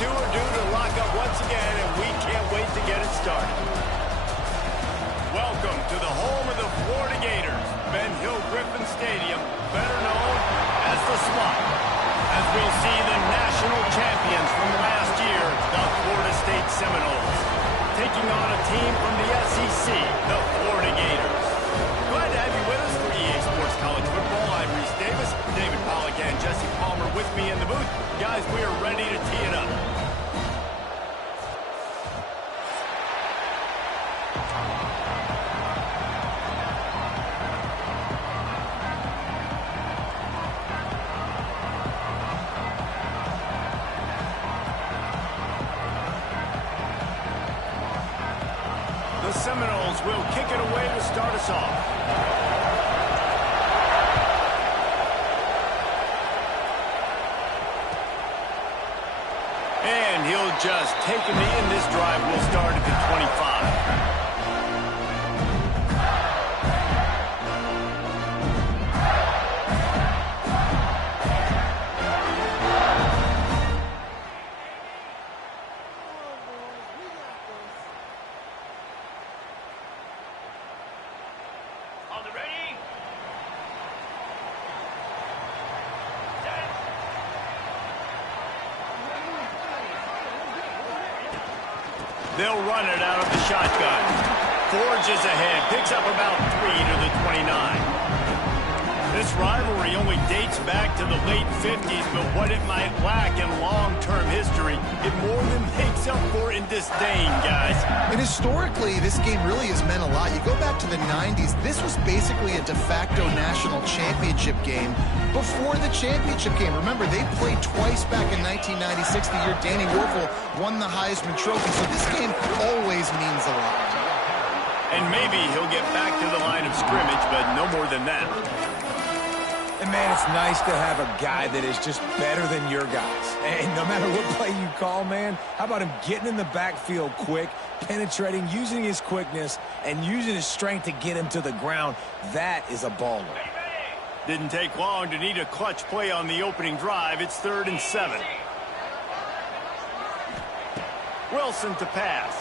two are due to lock up once again, and we can't wait to get it started. Welcome to the home of the Florida Gators, Ben Hill Griffin Stadium, better known as the Swamp, as we'll see the national champions from last year, the Florida State Seminoles, taking on a team from the SEC, the Florida Gators. Glad to have you with us for EA Sports College Football. I'm Reese Davis, David Pollack and Jesse Palmer with me in the booth. Guys, we are ready to tee it up. The Seminoles will kick it away to start us off. And he'll just take a knee, and this drive will start at the 25. They'll run it out of the shotgun. Forges ahead, picks up about 3 to the 29. This rivalry only dates back to the late 50s, but what it might lack in long-term history, it more than makes up for in disdain, guys. And historically, this game really has meant a lot. You go back to the 90s, this was basically a de facto national championship game before the championship game. Remember, they played twice back in 1996, the year Danny Werfel won the Heisman Trophy. So this game always means a lot. And maybe he'll get back to the line of scrimmage, but no more than that. And, man, it's nice to have a guy that is just better than your guys. And no matter what play you call, man, how about him getting in the backfield quick, penetrating, using his quickness, and using his strength to get him to the ground? That is a baller. Didn't take long to need a clutch play on the opening drive. It's 3rd and 7. Wilson to pass.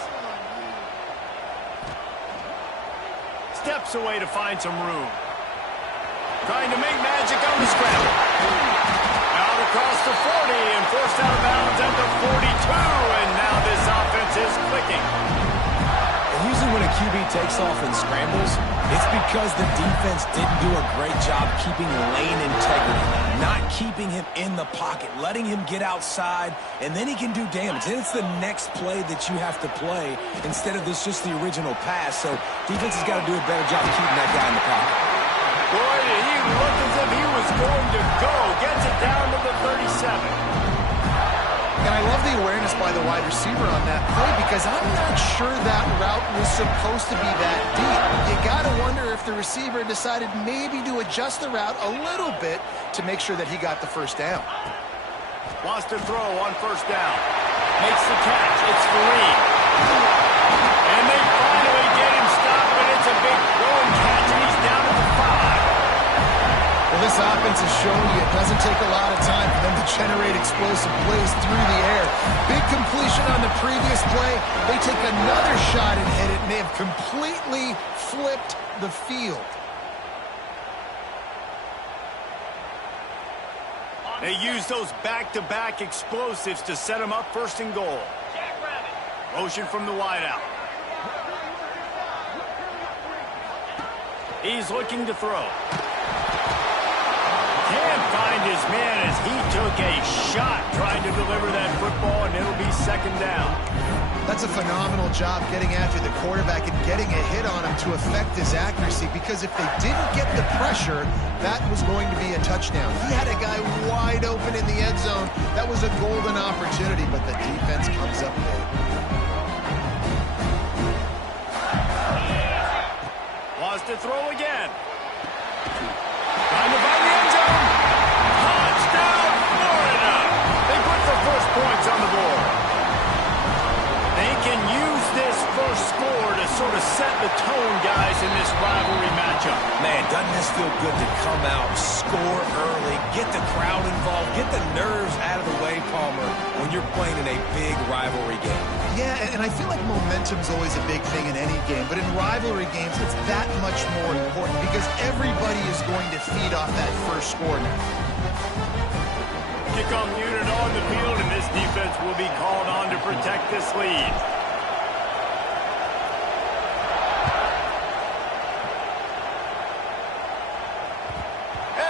Steps away to find some room. Trying to make magic on the scramble. Out across the 40 and forced out of bounds at the 42. And now this offense is clicking. And usually when a QB takes off and scrambles, it's because the defense didn't do a great job keeping lane integrity, not keeping him in the pocket, letting him get outside, and then he can do damage. And it's the next play that you have to play instead of this just the original pass. So defense has got to do a better job keeping that guy in the pocket. Boy, he looked as if he was going to go. Gets it down to the 37. And I love the awareness by the wide receiver on that play because I'm not sure that route was supposed to be that deep. You got to wonder if the receiver decided maybe to adjust the route a little bit to make sure that he got the first down. Wants to throw on first down. Makes the catch. It's Fareed. And they finally get him stopped, but it's a big throwing catch, and he's down at the 5. Well, this offense has shown you it doesn't take a lot of time for them to generate explosive plays through the air. Big completion on the previous play. They take another shot and hit it, and they have completely flipped the field. They use those back-to-back explosives to set them up 1st and goal. Motion from the wideout. He's looking to throw. Can't find his man as he took a shot trying to deliver that football, and it'll be 2nd down. That's a phenomenal job getting after the quarterback and getting a hit on him to affect his accuracy, because if they didn't get the pressure, that was going to be a touchdown. He had a guy wide open in the end zone. That was a golden opportunity, but the defense comes up big. Wants to throw again. Trying to find the end zone. Touchdown, Florida! They put the first points on the board. They can use this first score to sort of set the tone, guys, in this rivalry matchup. Man, doesn't this feel good to come out, score early, get the crowd involved, get the nerves out of the way, Palmer, when you're you're playing in a big rivalry game. Yeah, and I feel like momentum's always a big thing in any game, but in rivalry games, it's that much more important because everybody is going to feed off that first score now. Kickoff unit on the field, and this defense will be called on to protect this lead.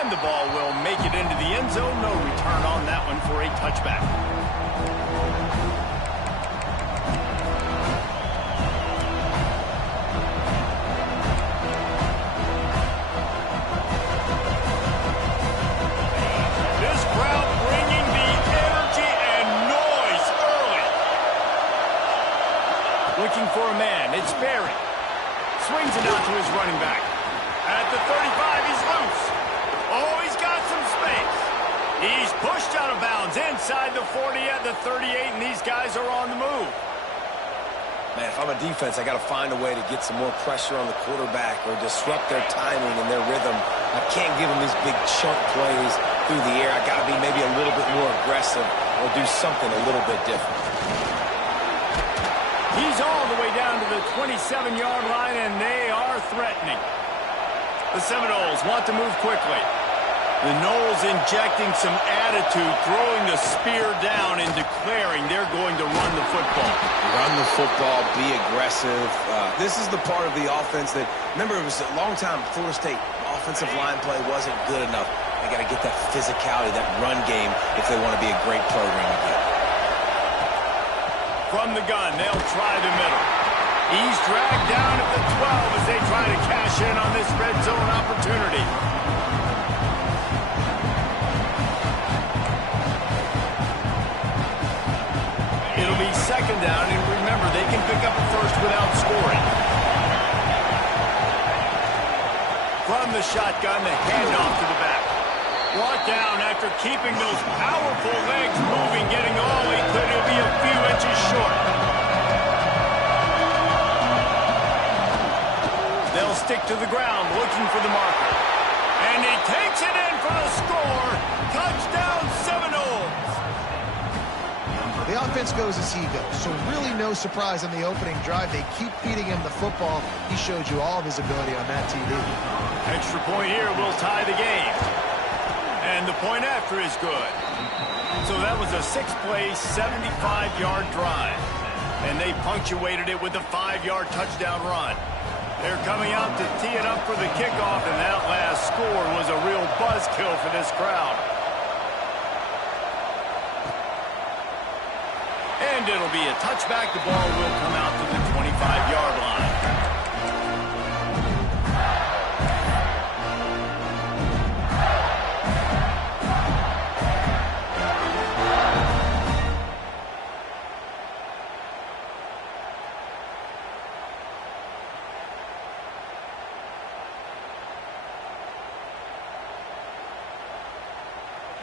And the ball will make it into the end zone. No return on that one for a touchback. This crowd bringing the energy and noise early. Looking for a man. It's Barry. Swings it out to his running back. At the 35, he's loose. Oh, he's got some space. He's pushed out of bounds inside the 40 at the 38, and these guys are on the move. Man, if I'm a defense, I got to find a way to get some more pressure on the quarterback or disrupt their timing and their rhythm. I can't give them these big chunk plays through the air. I got to be maybe a little bit more aggressive or do something a little bit different. He's all the way down to the 27-yard line, and they are threatening. The Seminoles want to move quickly. The Noles injecting some attitude, throwing the spear down and declaring they're going to run the football. Run the football, be aggressive. This is the part of the offense that, remember, it was a long time, Florida State offensive line play wasn't good enough. They got to get that physicality, that run game, if they want to be a great program again. From the gun, they'll try the middle. He's dragged down at the 12 as they try to cash in on this red zone opportunity. It'll be second down, and remember, they can pick up a first without scoring. From the shotgun, the handoff to the back. Brought down after keeping those powerful legs moving, getting all he could. He'll be a few inches short. They'll stick to the ground, looking for the marker. And he takes it in for the score. Touchdown, Seminoles. The offense goes as he goes, so really no surprise on the opening drive. They keep feeding him the football. He showed you all of his ability on that TV. Extra point here will tie the game. And the point after is good. So that was a 6-play, 75-yard drive. And they punctuated it with a 5-yard touchdown run. They're coming out to tee it up for the kickoff, and that last score was a real buzzkill for this crowd. And it'll be a touchback. The ball will come out to the 25-yard line.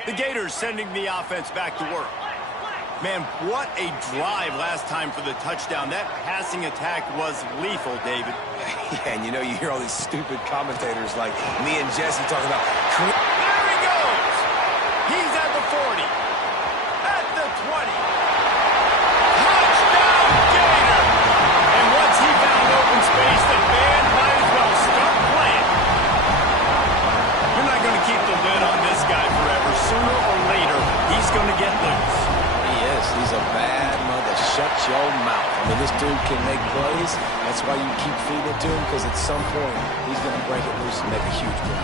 The Gators sending the offense back to work. Man, what a drive last time for the touchdown. That passing attack was lethal, David. Yeah, and you know, you hear all these stupid commentators like me and Jesse talking about... There he goes! He's at the 40. At the 20. Touchdown, Gator! And once he found open space, the band might as well start playing. You're not going to keep the lid on this guy forever. Sooner or later, he's going to get loose. He's a bad mother. Shut your mouth. I mean, this dude can make plays. That's why you keep feeding it to him, because at some point, he's going to break it loose and make a huge play.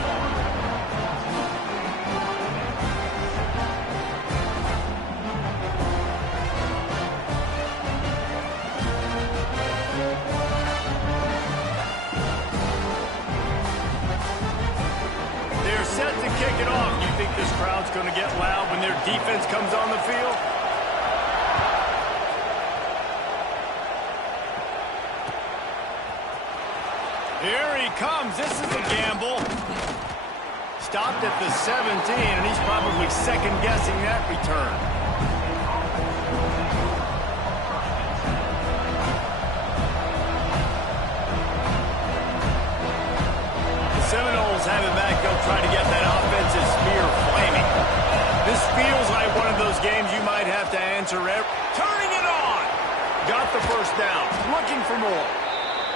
They're set to kick it off. You think this crowd's going to get loud when their defense comes on the field? Here he comes. This is a gamble. Stopped at the 17, and he's probably second-guessing that return. The Seminoles have it back. They'll try to get that offensive spear flaming. This feels like one of those games you might have have to answer it. Turning it on. Got the first down. Looking for more.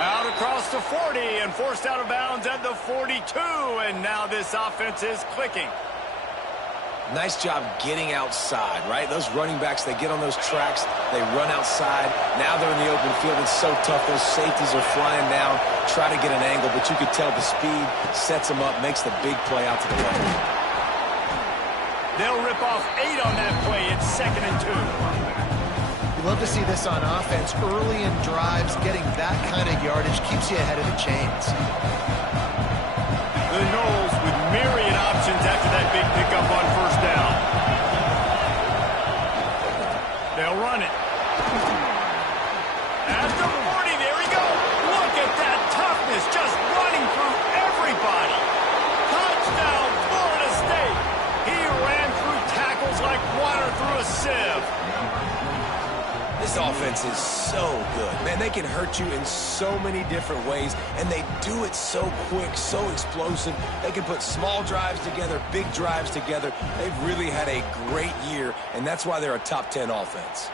Out across the 40 and forced out of bounds at the 42. And now this offense is clicking. Nice job getting outside, right? Those running backs, they get on those tracks, they run outside. Now they're in the open field. It's so tough. Those safeties are flying down, try to get an angle, but you could tell the speed sets them up, makes the big play out to the left. They'll rip off 8 on that play. It's 2nd and 2. You love to see this on offense. Early in drives, getting that kind of yardage keeps you ahead of the chains. The Knowles with myriad options after that big pickup on first down. They'll run it. At the 40, there we go. Look at that toughness, just running through everybody. Touchdown, Florida State. He ran through tackles like water through a sieve. This offense is so good. Man, they can hurt you in so many different ways, and they do it so quick, so explosive. They can put small drives together, big drives together. They've really had a great year, and that's why they're a top 10 offense.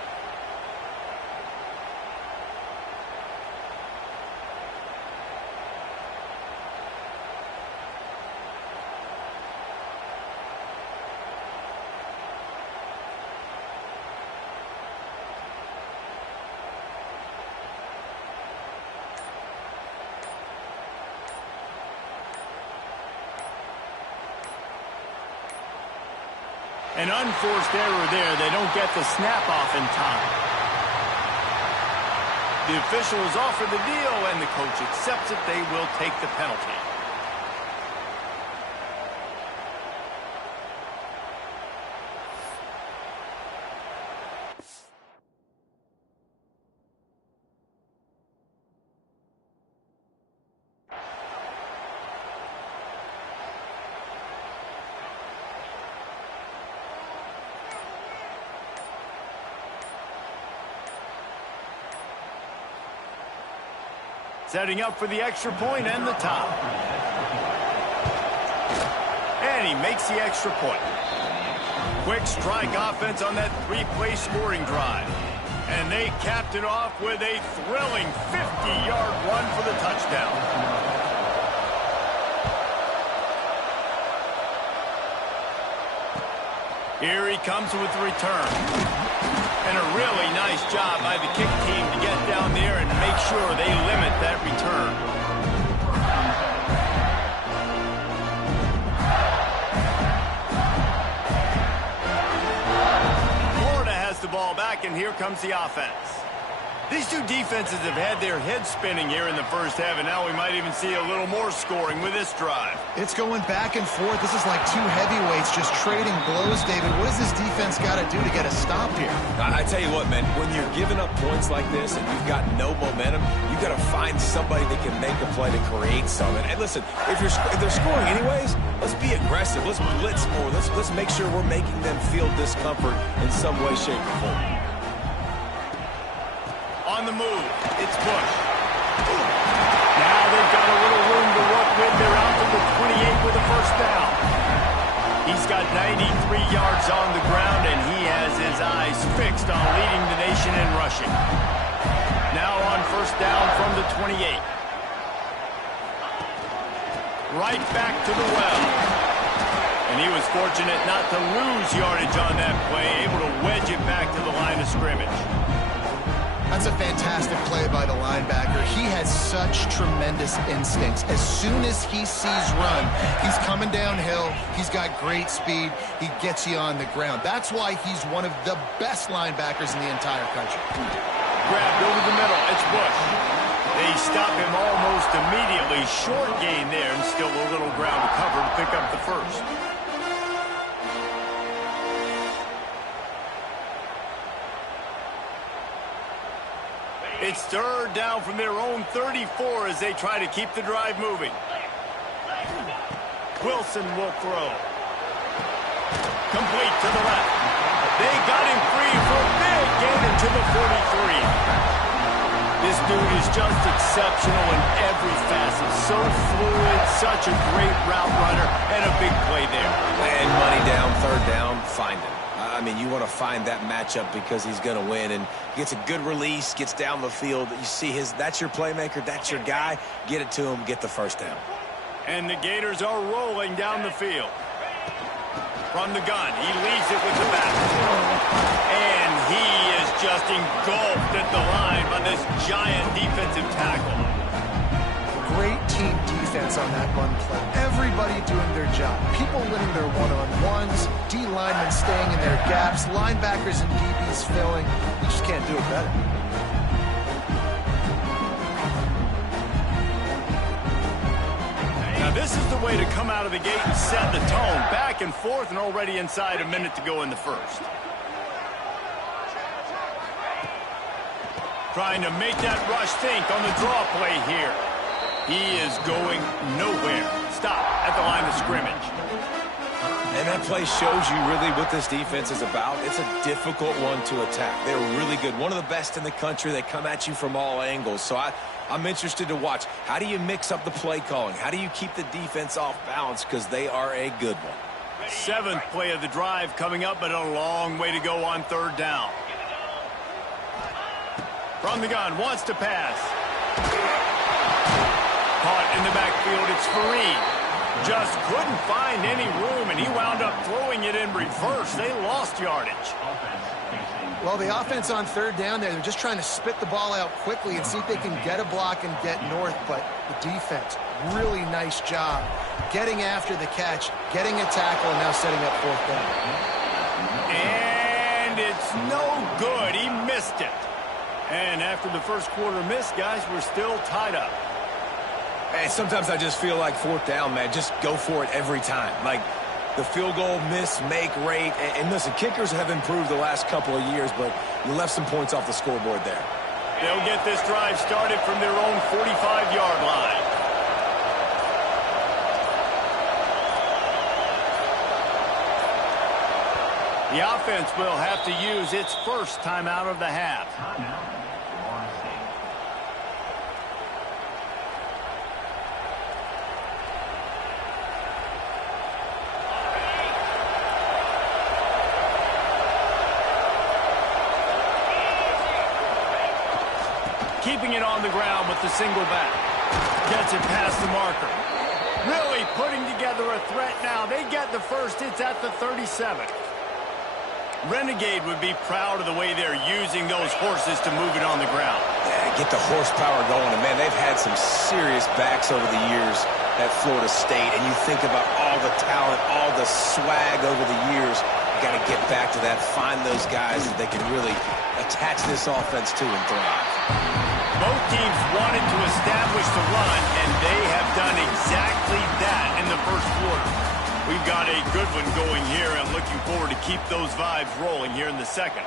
An unforced error there. They don't get the snap off in time. The official has offered the deal, and the coach accepts it. They will take the penalty. Setting up for the extra point and the top. And he makes the extra point. Quick strike offense on that 3-play scoring drive. And they capped it off with a thrilling 50-yard run for the touchdown. Here he comes with the return. And a really nice job by the kick team to get down there and make sure they limit that return. Florida has the ball back, and here comes the offense. These two defenses have had their heads spinning here in the first half, and now we might even see a little more scoring with this drive. It's going back and forth. This is like two heavyweights just trading blows, David. What does this defense got to do to get a stop here? I tell you what, man, when you're giving up points like this and you've got no momentum, you've got to find somebody that can make a play to create something. And listen, if they're scoring anyways, let's be aggressive. Let's blitz more. Let's make sure we're making them feel discomfort in some way, shape, or form. On the move, it's Bush. Now they've got a little room to work with. They're out to the 28 with a first down. He's got 93 yards on the ground, and he has his eyes fixed on leading the nation in rushing. Now on first down from the 28. Right back to the well. And he was fortunate not to lose yardage on that play, able to wedge it back to the line of scrimmage. That's a fantastic play by the linebacker. He has such tremendous instincts. As soon as he sees run, he's coming downhill. He's got great speed. He gets you on the ground. That's why he's one of the best linebackers in the entire country. Grabbed over the middle. It's Bush. They stop him almost immediately. Short gain there, and still a little ground to cover to pick up the first. It's third down from their own 34 as they try to keep the drive moving. Wilson will throw. Complete to the left. They got him free for a big gain into the 43. This dude is just exceptional in every facet. So fluid, such a great route runner, and a big play there. And money down, third down, find him. mean, you want to find that matchup because he's going to win, and gets a good release, gets down the field. You see that's your playmaker, that's your guy. Get it to him, get the first down. And the Gators are rolling down the field. From the gun, he leaves it with the back. And he is just engulfed at the line by this giant defensive tackle. Great team defense on that run play. Everybody doing their job. People winning their one-on-ones, D linemen staying in their gaps, linebackers and DBs filling. You just can't do it better. Now this is the way to come out of the gate and set the tone. Back and forth and already inside a minute to go in the first. Trying to make that rush think on the draw play here. He is going nowhere. Stop at the line of scrimmage. And that play shows you really what this defense is about. It's a difficult one to attack. They're really good. One of the best in the country. They come at you from all angles. So I'm interested to watch. How do you mix up the play calling? How do you keep the defense off balance? Because they are a good one. 7th play of the drive coming up, but a long way to go on 3rd down. From the gun, wants to pass. Caught in the backfield, it's Fareed. Just couldn't find any room, and he wound up throwing it in reverse. They lost yardage. Well, the offense on 3rd down there, they're just trying to spit the ball out quickly and see if they can get a block and get north. But the defense, really nice job getting after the catch, getting a tackle, and now setting up 4th down. And it's no good. He missed it. And after the first quarter miss, guys, we're still tied up. Hey, sometimes I just feel like 4th down, man. Just go for it every time. Like the field goal, miss, make, rate. And listen, kickers have improved the last couple of years, but you left some points off the scoreboard there. They'll get this drive started from their own 45-yard line. The offense will have to use its first timeout of the half. Keeping it on the ground with the single back. Gets it past the marker. Really putting together a threat now. They get the first. It's at the 37. Renegade would be proud of the way they're using those horses to move it on the ground. Yeah, get the horsepower going. And, man, they've had some serious backs over the years at Florida State. And you think about all the talent, all the swag over the years. You got to get back to that. Find those guys that they can really attach this offense to and thrive. Both teams wanted to establish the run, and they have done exactly that in the first quarter. We've got a good one going here, and looking forward to keep those vibes rolling here in the second.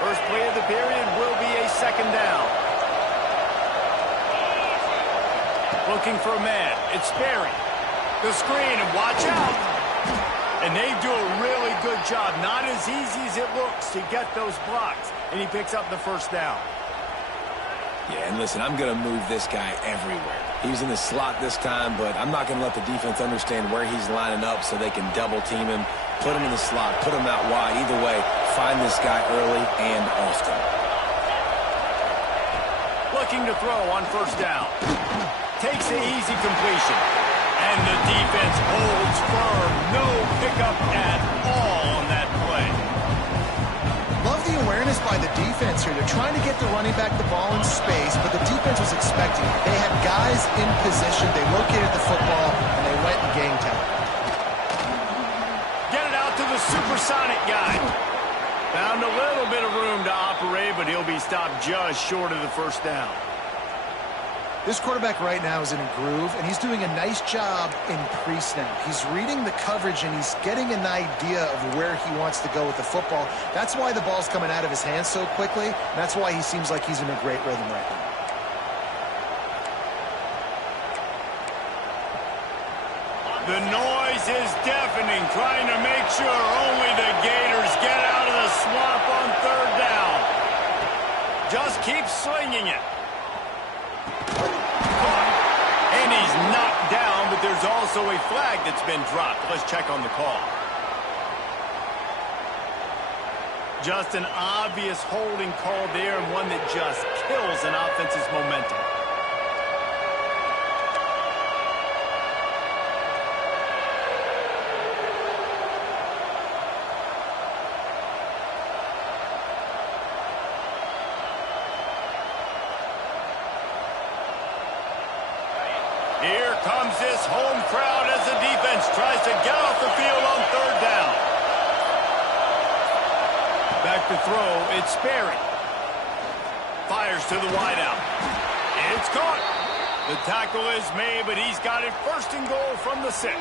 First play of the period will be a 2nd down. Looking for a man. It's Sperry. The screen, and watch out. And they do a really good job. Not as easy as it looks to get those blocks. And he picks up the first down. Yeah, and listen, I'm going to move this guy everywhere. He's in the slot this time, but I'm not going to let the defense understand where he's lining up so they can double team him, put him in the slot, put him out wide. Either way, find this guy early and often. Looking to throw on 1st down. Takes the easy completion. And the defense holds firm. No pickup at all on that play. Love the awareness by the defense here. They're trying to get the running back the ball in space, but the defense was expecting it. They had guys in position. They located the football, and they went and gang tackle. Get it out to the supersonic guy. Found a little bit of room to operate, but he'll be stopped just short of the 1st down. This quarterback right now is in a groove, and he's doing a nice job in pre-snap. He's reading the coverage, and he's getting an idea of where he wants to go with the football. That's why the ball's coming out of his hands so quickly, and that's why he seems like he's in a great rhythm right now. The noise is deafening, trying to make sure only the Gators get out of the swamp on 3rd down. Just keeps swinging it. Caught. And he's knocked down, but there's also a flag that's been dropped. Let's check on the call. Just an obvious holding call there, and one that just kills an offense's momentum. Here comes this home crowd as the defense tries to get off the field on third down. Back to throw, it's Sperry. Fires to the wideout. It's caught. The tackle is made, but he's got it first and goal from the 6.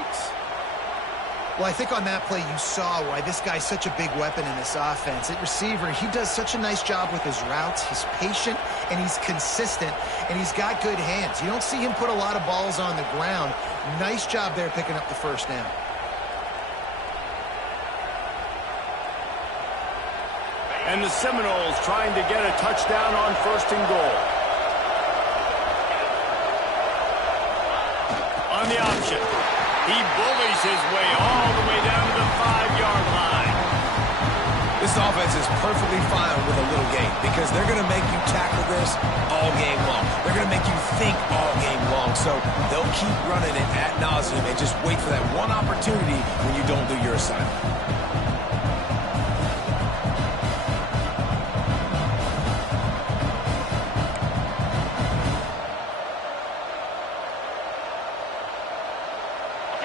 Well, I think on that play you saw why this guy's such a big weapon in this offense. At receiver, he does such a nice job with his routes. He's patient, and he's consistent, and he's got good hands. You don't see him put a lot of balls on the ground. Nice job there picking up the first down. And the Seminoles trying to get a touchdown on first and goal. On the option. He bullies his way all the way down to the 5-yard line. This offense is perfectly fine with a little game because they're going to make you tackle this all game long. They're going to make you think all game long. So they'll keep running it ad nauseum and just wait for that one opportunity when you don't do your assignment.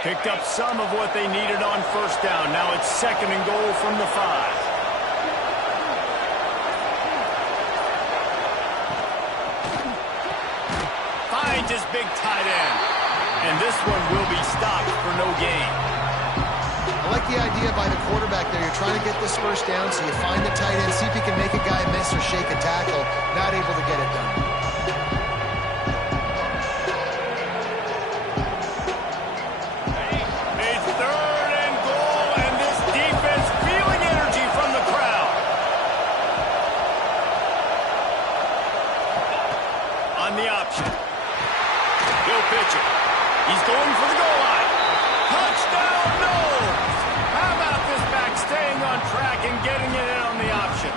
Picked up some of what they needed on first down. Now it's second and goal from the 5. Finds his big tight end. And this one will be stopped for no gain. I like the idea by the quarterback there. You're trying to get this first down, so you find the tight end, see if you can make a guy miss or shake a tackle. Not able to get it done. He's going for the goal line. Touchdown, no! How about this back staying on track and getting it in on the option?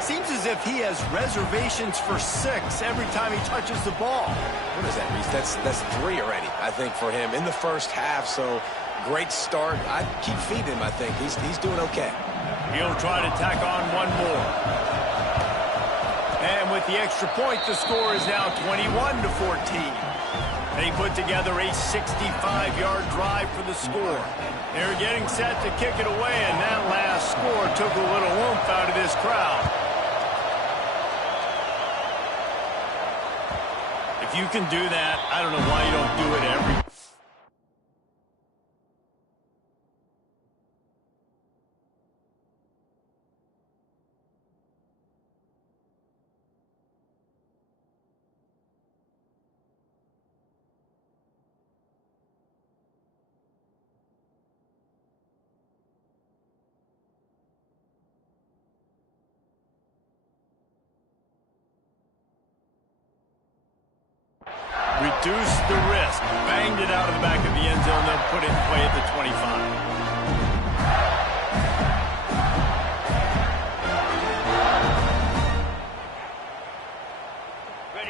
Seems as if he has reservations for 6 every time he touches the ball. What does that mean? That's 3 already, I think, for him in the first half. So great start. I'd keep feeding him, I think. He's doing okay. He'll try to tack on one more. And with the extra point, the score is now 21-14. They put together a 65-yard drive for the score. They're getting set to kick it away, and that last score took a little oomph out of this crowd. If you can do that, I don't know why you don't do it every reduce the risk. Banged it out of the back of the end zone. They'll put it in play at the 25.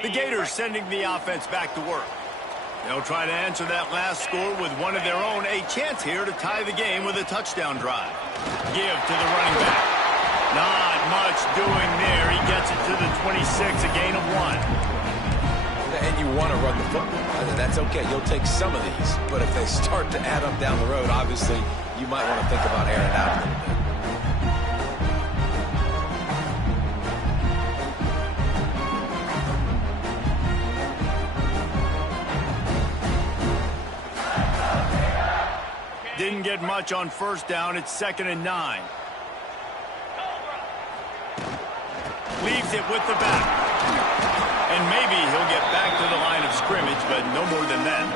The Gators sending the offense back to work. They'll try to answer that last score with one of their own. A chance here to tie the game with a touchdown drive. Give to the running back. Not much doing there. He gets it to the 26, a gain of 1. And you want to run the football. That's okay. You'll take some of these. But if they start to add up down the road, obviously, you might want to think about airing it out a little bit. Didn't get much on first down. It's 2nd and 9. Leaves it with the back. And maybe he'll get back to the line of scrimmage, but no more than that.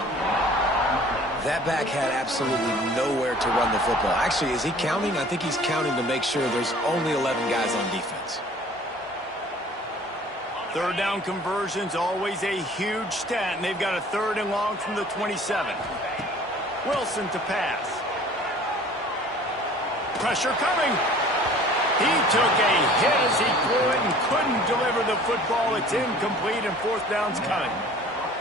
That back had absolutely nowhere to run the football. Actually, is he counting? I think he's counting to make sure there's only 11 guys on defense. Third down conversion's always a huge stat, and they've got a 3rd and long from the 27. Wilson to pass. Pressure coming. He took a hit as he threw it and couldn't deliver the football. It's incomplete, and 4th down's coming.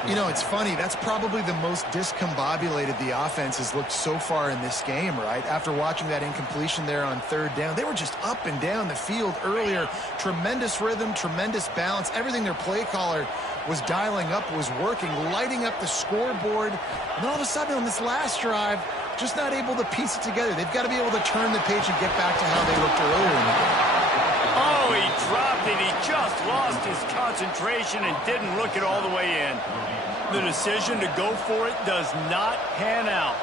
You know, it's funny. That's probably the most discombobulated the offense has looked so far in this game, right? After watching that incompletion there on 3rd down, they were just up and down the field earlier. Tremendous rhythm, tremendous balance. Everything their play caller was dialing up was working, lighting up the scoreboard. And all of a sudden on this last drive, just not able to piece it together. They've got to be able to turn the page and get back to how they looked earlier in the game. Oh, he dropped it. He just lost his concentration and didn't look it all the way in. The decision to go for it does not pan out.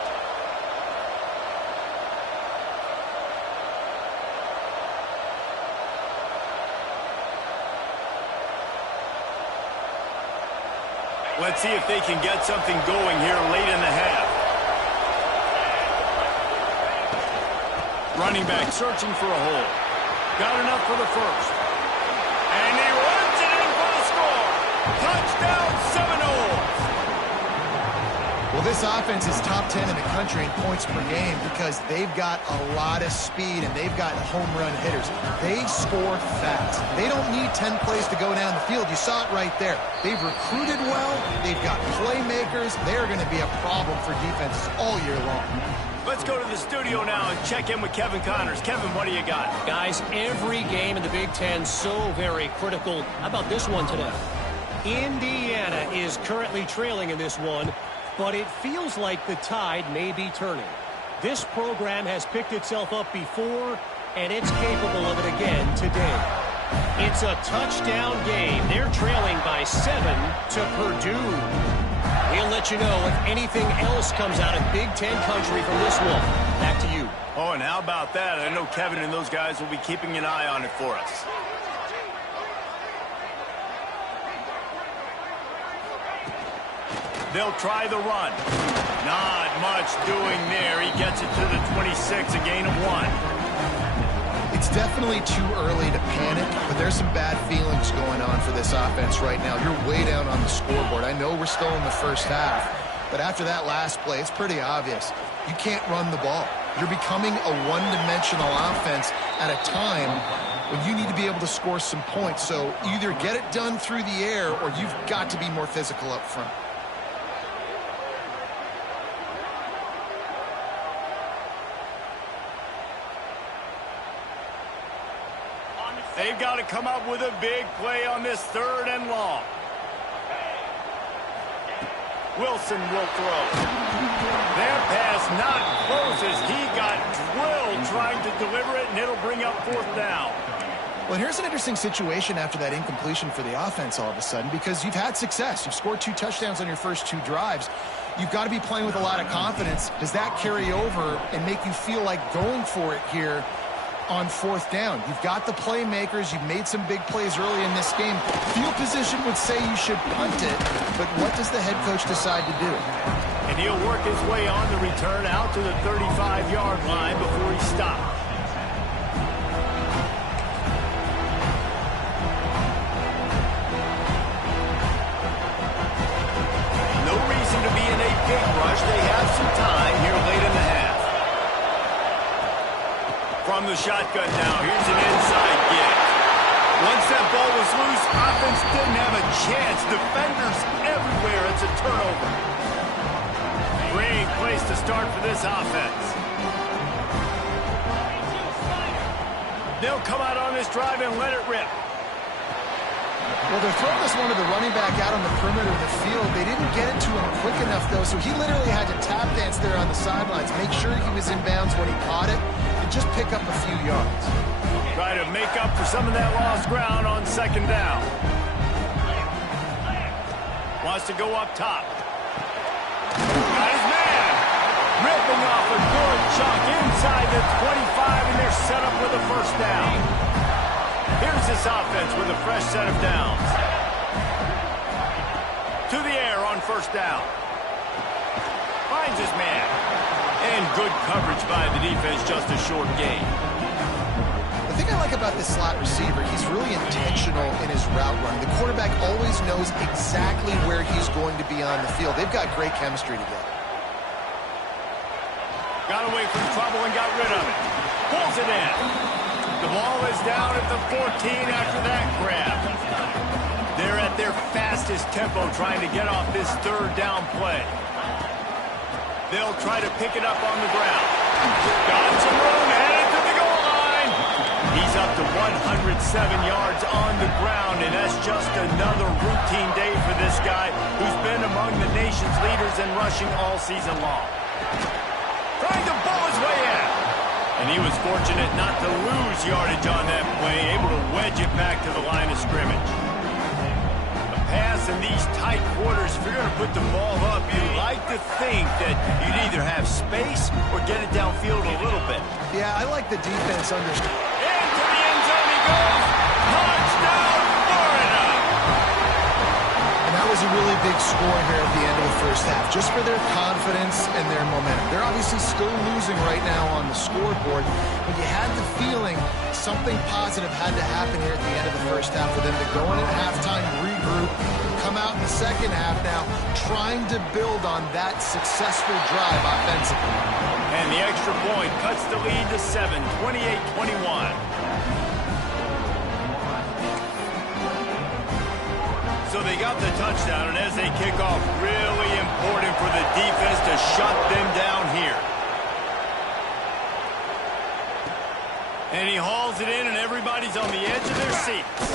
Let's see if they can get something going here late in the half. Running back searching for a hole. Got enough for the first. And he runs it in for the score. Touchdown, Seminoles. Well, this offense is top 10 in the country in points per game because they've got a lot of speed and they've got home run hitters. They score fast. They don't need 10 plays to go down the field. You saw it right there. They've recruited well. They've got playmakers. They're going to be a problem for defenses all year long. Let's go to the studio now and check in with Kevin Connors. Kevin, what do you got? Guys, every game in the Big Ten so very critical. How about this one today? Indiana is currently trailing in this one, but it feels like the tide may be turning. This program has picked itself up before, and it's capable of it again today. It's a touchdown game. They're trailing by 7 to Purdue. We'll let you know if anything else comes out of Big Ten country from this one. Back to you. Oh, and how about that? I know Kevin and those guys will be keeping an eye on it for us. They'll try the run. Not much doing there. He gets it to the 26, a gain of 1. It's definitely too early to panic, but there's some bad feelings going on for this offense right now. You're way down on the scoreboard. I know we're still in the first half, but after that last play, it's pretty obvious. You can't run the ball. You're becoming a one-dimensional offense at a time when you need to be able to score some points. So either get it done through the air or you've got to be more physical up front. They've got to come up with a big play on this 3rd and long. Wilson will throw. Their pass not close as he got drilled trying to deliver it, and it'll bring up 4th down. Well, here's an interesting situation after that incompletion for the offense all of a sudden because you've had success. You've scored 2 touchdowns on your first 2 drives. You've got to be playing with a lot of confidence. Does that carry over and make you feel like going for it here on 4th down? You've got the playmakers. You've made some big plays early in this game. Field position would say you should punt it, but what does the head coach decide to do? And he'll work his way on the return out to the 35-yard line before he stops. No reason to be in a big rush. They have some time here late in the half. From the shotgun now, here's an inside gig. Once that ball was loose, offense didn't have a chance. Defenders everywhere. It's a turnover. Great place to start for this offense. They'll come out on this drive and let it rip. Well, they're throwing this one to the running back out on the perimeter of the field. They didn't get it to him quick enough, though, so he literally had to tap dance there on the sidelines, make sure he was in bounds when he caught it, and just pick up a few yards. Try to make up for some of that lost ground on 2nd down. Wants to go up top. Got his man. Ripping off a good chunk inside the 25, and they're set up with a 1st down. Here's this offense with a fresh set of downs. To the air on 1st down. Finds his man. And good coverage by the defense, just a short gain. The thing I like about this slot receiver, he's really intentional in his route run. The quarterback always knows exactly where he's going to be on the field. They've got great chemistry together. Got away from trouble and got rid of it. Pulls it in. The ball is down at the 14 after that grab. They're at their fastest tempo trying to get off this third down play. They'll try to pick it up on the ground. Got some room, headed to the goal line. He's up to 107 yards on the ground, and that's just another routine day for this guy who's been among the nation's leaders in rushing all season long. Trying to bowl his way in. And he was fortunate not to lose yardage on that play, able to wedge it back to the line of scrimmage. Pass in these tight quarters, if you're going to put the ball up, you like to think that you'd either have space or get it downfield a little bit. Yeah, I like the defense understand. Into the end zone he goes. Touchdown, Florida! And that was a really big score here at the end of the first half, just for their confidence and their momentum. They're obviously still losing right now on the scoreboard, but you had the feeling something positive had to happen here at the end of the first half for them to go in at halftime, regroup, come out in the second half now, trying to build on that successful drive offensively. And the extra point cuts the lead to 7, 28-21. So they got the touchdown, and as they kick off, really important for the defense to shut them down here. And he hauls it in, and everybody's on the edge of their seats.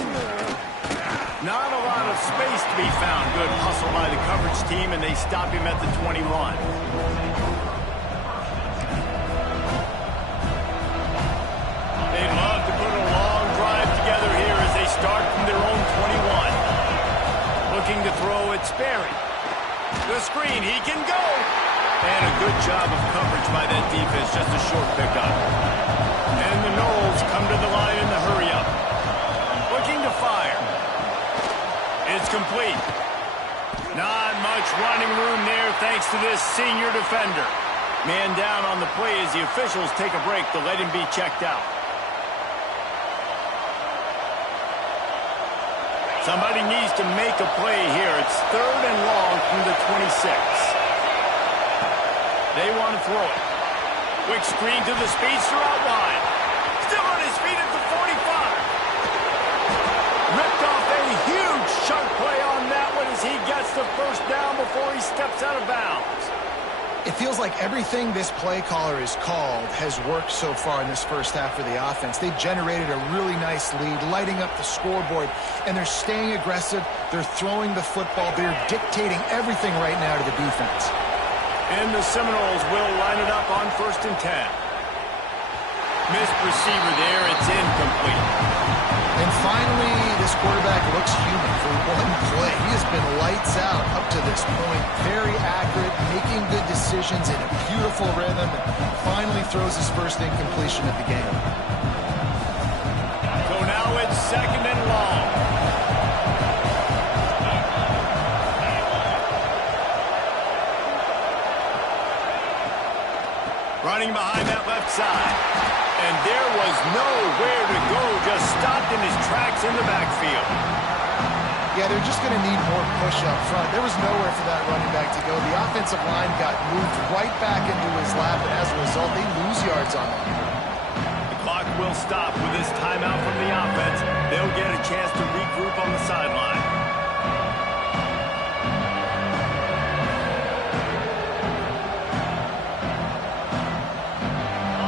Not a lot of space to be found. Good hustle by the coverage team, and they stop him at the 21. They'd love to put a long drive together here as they start from their own 21. Looking to throw, it's Sperry. The screen, he can go. And a good job of coverage by that defense, just a short pickup. And the Knowles come to the line in the hurry-up. Looking to fire. It's complete. Not much running room there thanks to this senior defender. Man down on the play as the officials take a break to let him be checked out. Somebody needs to make a play here. It's 3rd and long from the 26. They want to throw it. Quick screen to the speedster out wide. Still on his feet at the 45. Ripped off a huge chunk play on that one as he gets the first down before he steps out of bounds. It feels like everything this play caller has called has worked so far in this first half for the offense. They've generated a really nice lead, lighting up the scoreboard, and they're staying aggressive. They're throwing the football. They're dictating everything right now to the defense. And the Seminoles will line it up on 1st and 10. Missed receiver there. It's incomplete. And finally, this quarterback looks human for one play. He has been lights out up to this point. Very accurate, making good decisions in a beautiful rhythm, and finally throws his first incompletion of the game. So now it's 2nd and long. Running behind that left side. And there was nowhere to go, just stopped in his tracks in the backfield. Yeah, they're just going to need more push up front. There was nowhere for that running back to go. The offensive line got moved right back into his lap, and as a result, they lose yards on him. The clock will stop with this timeout from the offense. They'll get a chance to regroup on the sideline.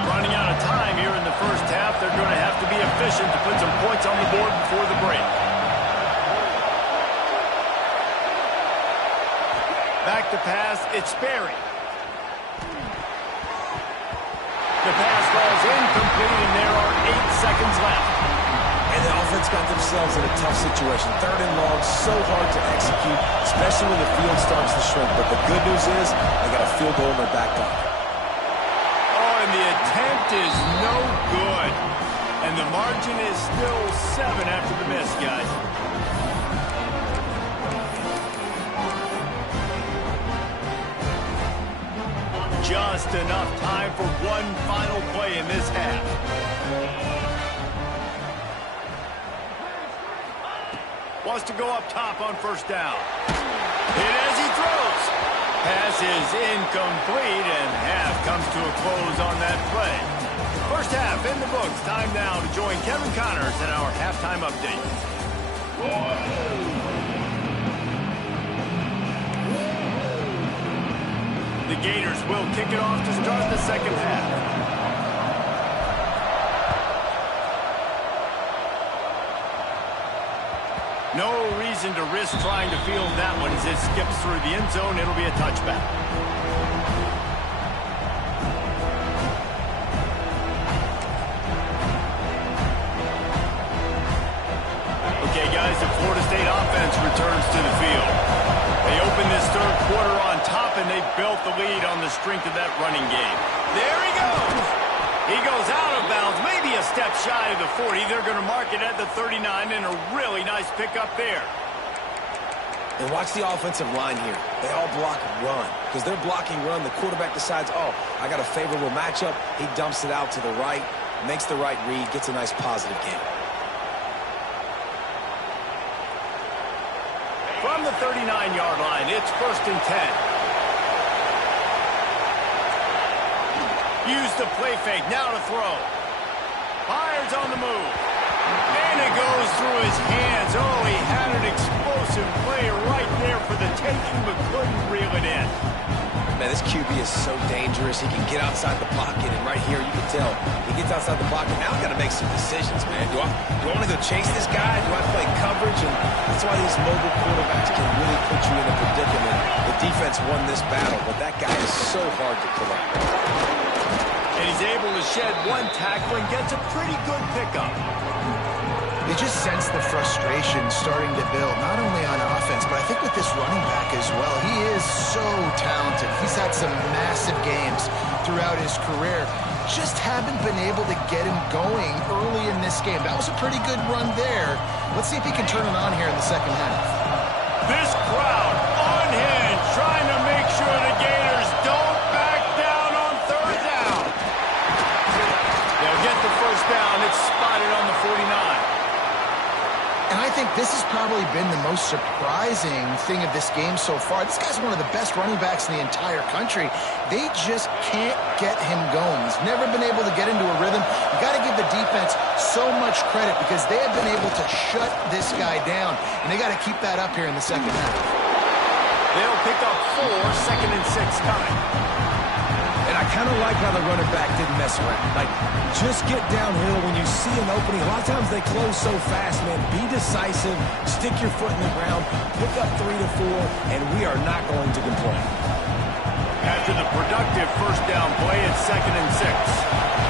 Running out of time here in the first half. They're going to have to be efficient to put some points on the board before the break. Back to pass, it's Sperry. The pass falls incomplete, and there are 8 seconds left. And the offense got themselves in a tough situation. 3rd and long, so hard to execute, especially when the field starts to shrink. But the good news is they got a field goal in their back pocket. Oh, and the attempt is no good. And the margin is still 7 after the miss, guys. Just enough time for one final play in this half. Wants to go up top on first down. Hit as he throws. Pass is incomplete, and half comes to a close on that play. First half in the books. Time now to join Kevin Connors in our halftime update. The Gators will kick it off to start the second half. No reason to risk trying to field that one as it skips through the end zone. It'll be a touchback. Okay, guys, the Florida State offense returns to the field. They open this third quarter on top, and they built the lead on the strength of that running game. There he goes. He goes out of bounds, maybe a step shy of the 40. They're going to mark it at the 39, and a really nice pickup there. And watch the offensive line here. They all block run. Because they're blocking run, the quarterback decides, oh, I got a favorable matchup. He dumps it out to the right, makes the right read, gets a nice positive gain. From the 39-yard line, it's 1st and 10. Use the play fake, now to throw. Fires on the move. And it goes through his hands. Oh, he had an explosive play right there for the taking, but couldn't reel it in. Man, this QB is so dangerous. He can get outside the pocket, and right here you can tell he gets outside the pocket. Now I've got to make some decisions, man. Do I want to go chase this guy? Do I play coverage? And that's why these mobile quarterbacks can really put you in a predicament. The defense won this battle, but that guy is so hard to pull up. And he's able to shed one tackle and gets a pretty good pickup. You just sense the frustration starting to build, not only on offense, but I think with this running back as well. He is so talented. He's had some massive games throughout his career. Just haven't been able to get him going early in this game. That was a pretty good run there. Let's see if he can turn it on here in the second half. This crowd unhinged, trying to make sure the Gators don't back down on third down. They'll get the first down. It's spotted on the 49. And I think this has probably been the most surprising thing of this game so far. This guy's one of the best running backs in the entire country. They just can't get him going. He's never been able to get into a rhythm. You got to give the defense so much credit because they have been able to shut this guy down. And they got to keep that up here in the second half. They'll pick up 4, 2nd and 6 coming. And I kind of like how the running back didn't mess around. Like, just get downhill when you see an opening. A lot of times they close so fast, man. Be decisive, stick your foot in the ground, pick up 3 to 4, and we are not going to complain. After the productive first down play, it's 2nd and 6.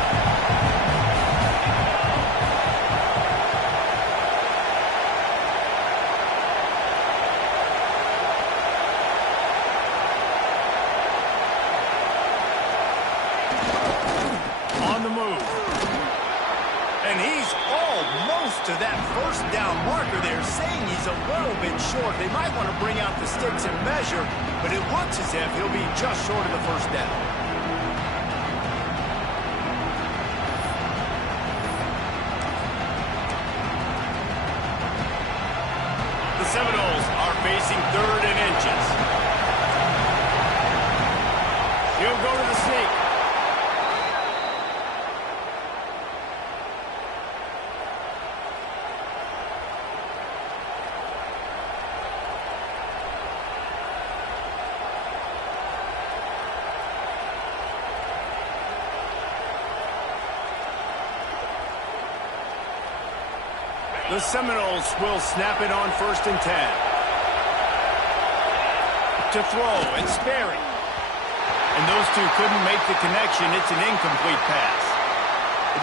To that first down marker there, saying he's a little bit short. They might want to bring out the sticks and measure, but it looks as if he'll be just short of the first down. The Seminoles are facing 3rd and inches. He'll go to the sneak. The Seminoles will snap it on 1st and 10. To throw, it's Sperry. And those two couldn't make the connection. It's an incomplete pass.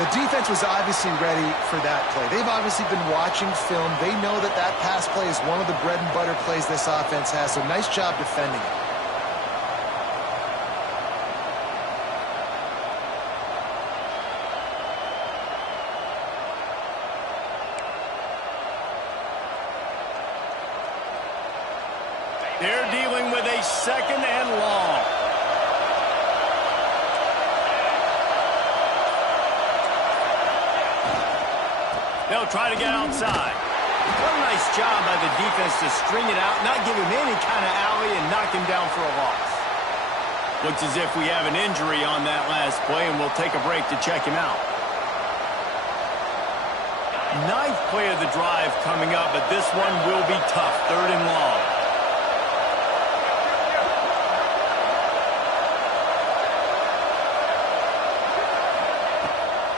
The defense was obviously ready for that play. They've obviously been watching film. They know that that pass play is one of the bread and butter plays this offense has, so nice job defending it. They're dealing with a 2nd and long. They'll try to get outside. What a nice job by the defense to string it out, not give him any kind of alley, and knock him down for a loss. Looks as if we have an injury on that last play, and we'll take a break to check him out. Ninth play of the drive coming up, but this one will be tough. 3rd and long.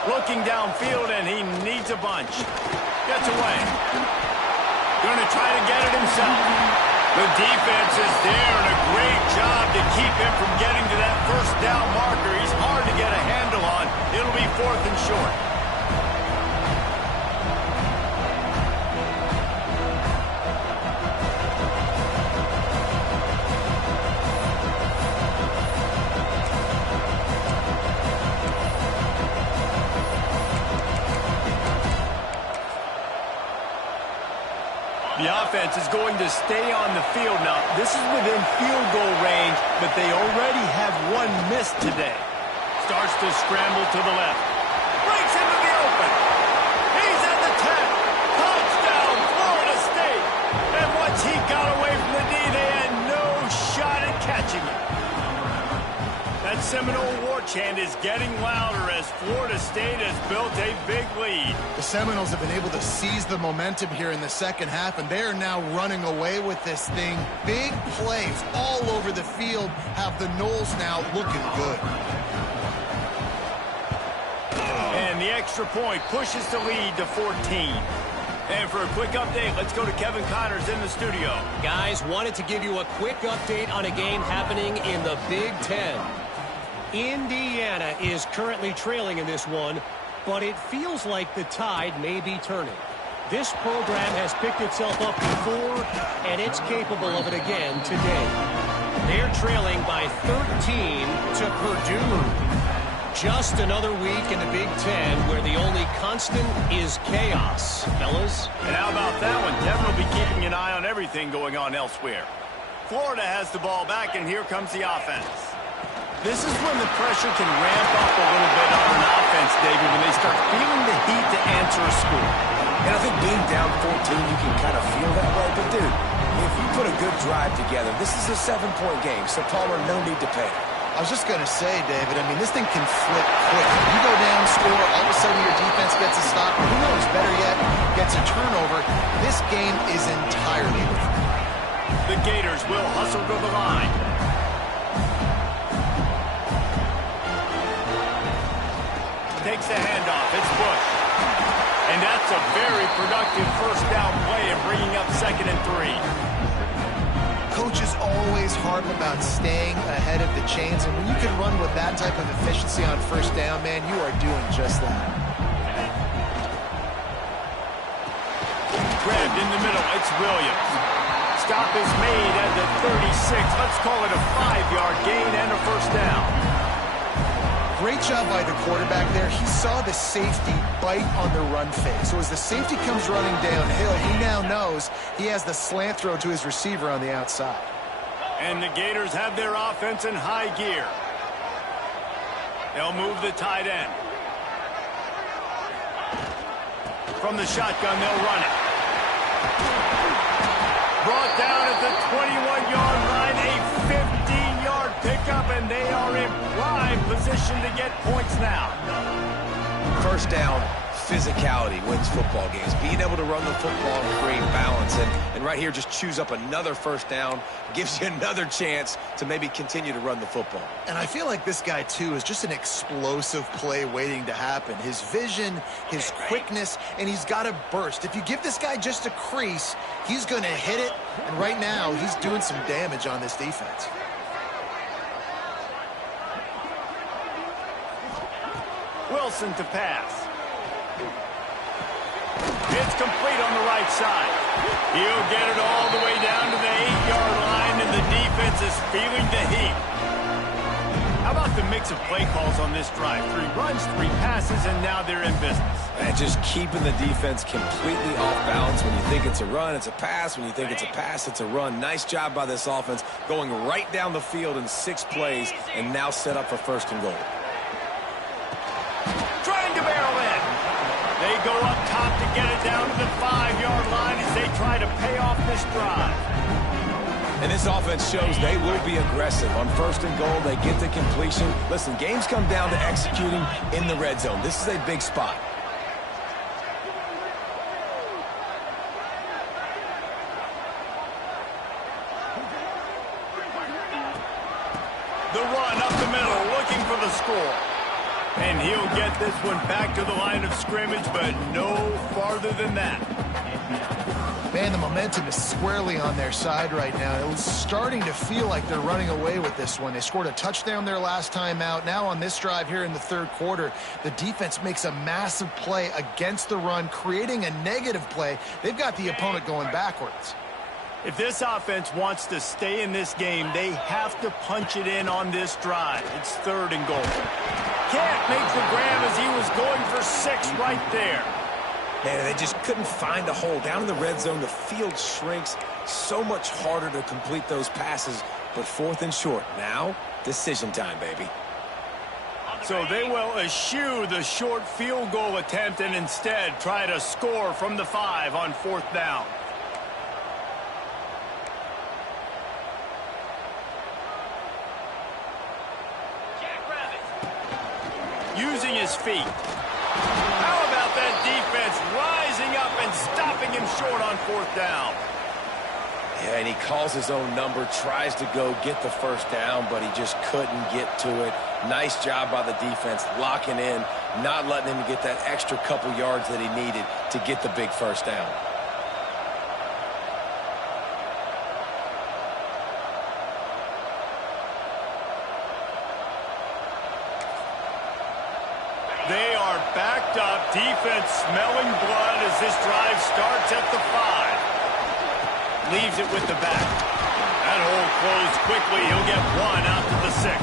Looking downfield, and he needs a bunch. Gets away. Going to try to get it himself. The defense is there, and a great job to keep him from getting to that first down marker. He's hard to get a handle on. It'll be 4th and short. The offense is going to stay on the field now. This is within field goal range, but they already have one miss today. Starts to scramble to the left. Breaks into the open. He's at the 10. Touchdown, Florida State. And once he got away from the D, they had no shot at catching him. That Seminole war chant is getting louder as Florida State has built a big lead. The Seminoles have been able to seize the momentum here in the second half, and they are now running away with this thing. Big plays all over the field have the Noles now looking good. And the extra point pushes the lead to 14. And for a quick update, let's go to Kevin Connors in the studio. Guys, wanted to give you a quick update on a game happening in the Big Ten. Indiana is currently trailing in this one, but it feels like the tide may be turning. This program has picked itself up before, and it's capable of it again today. They're trailing by 13 to Purdue. Just another week in the Big Ten where the only constant is chaos, fellas. And how about that one? Devin will be keeping an eye on everything going on elsewhere. Florida has the ball back, and here comes the offense. This is when the pressure can ramp up a little bit on an offense, David, when they start feeling the heat to answer a score. And I think being down 14, you can kind of feel that way. But, dude, if you put a good drive together, this is a 7-point game, so Palmer, no need to panic. I was just going to say, David, I mean, this thing can flip quick. You go down, score, all of a sudden your defense gets a stop. Who knows, better yet, gets a turnover. This game is entirely different. The Gators will hustle to the line. Takes the handoff. It's Bush. And that's a very productive first down play and bringing up 2nd and 3. Coach is always hard about staying ahead of the chains, and when you can run with that type of efficiency on first down, man, you are doing just that. Grabbed in the middle. It's Williams. Stop is made at the 36. Let's call it a 5-yard gain and a first down. Great job by the quarterback there. He saw the safety bite on the run fake. So as the safety comes running downhill, he now knows he has the slant throw to his receiver on the outside. And the Gators have their offense in high gear. They'll move the tight end. From the shotgun, they'll run it. Brought down at the 21-yard line, a 15-yard pickup, and they are in prime position to get points now. First down, physicality wins football games. Being able to run the football and create balance. And right here, just choose up another first down. Gives you another chance to maybe continue to run the football. And I feel like this guy, too, is just an explosive play waiting to happen. His vision, his quickness, and he's got a burst. If you give this guy just a crease, he's going to hit it. And right now, he's doing some damage on this defense. Wilson to pass. It's complete on the right side. He'll get it all the way down to the 8-yard line, and the defense is feeling the heat. How about the mix of play calls on this drive? 3 runs, 3 passes, and now they're in business. And just keeping the defense completely off balance. When you think it's a run, it's a pass. When you think it's a pass, it's a run. Nice job by this offense, going right down the field in 6 plays, and now set up for 1st and goal. Trying to barrel in. They go up top to get it down to the 5-yard line. this drive. And this offense shows they will be aggressive. On 1st and goal, they get the completion. Listen, games come down to executing in the red zone. This is a big spot. The run up the middle, looking for the score. And he'll get this one back to the line of scrimmage, but no farther than that. Man, the momentum is squarely on their side right now. It was starting to feel like they're running away with this one. They scored a touchdown their last time out. Now on this drive here in the 3rd quarter, the defense makes a massive play against the run, creating a negative play. They've got the opponent going backwards. If this offense wants to stay in this game, they have to punch it in on this drive. It's 3rd and goal. Can't make the grab as he was going for 6 right there. Man, they just couldn't find a hole. Down in the red zone, the field shrinks. So much harder to complete those passes, but 4th and short. Now, decision time, baby. So they will eschew the short field goal attempt and instead try to score from the 5 on 4th down. Using his feet. How about that defense rising up and stopping him short on 4th down? Yeah, and he calls his own number, tries to go get the 1st down, but he just couldn't get to it. Nice job by the defense, locking in, not letting him get that extra couple yards that he needed to get the big 1st down. They are backed up, defense smelling blood as this drive starts at the 5. Leaves it with the back. That hole closed quickly. He'll get 1 out to the 6.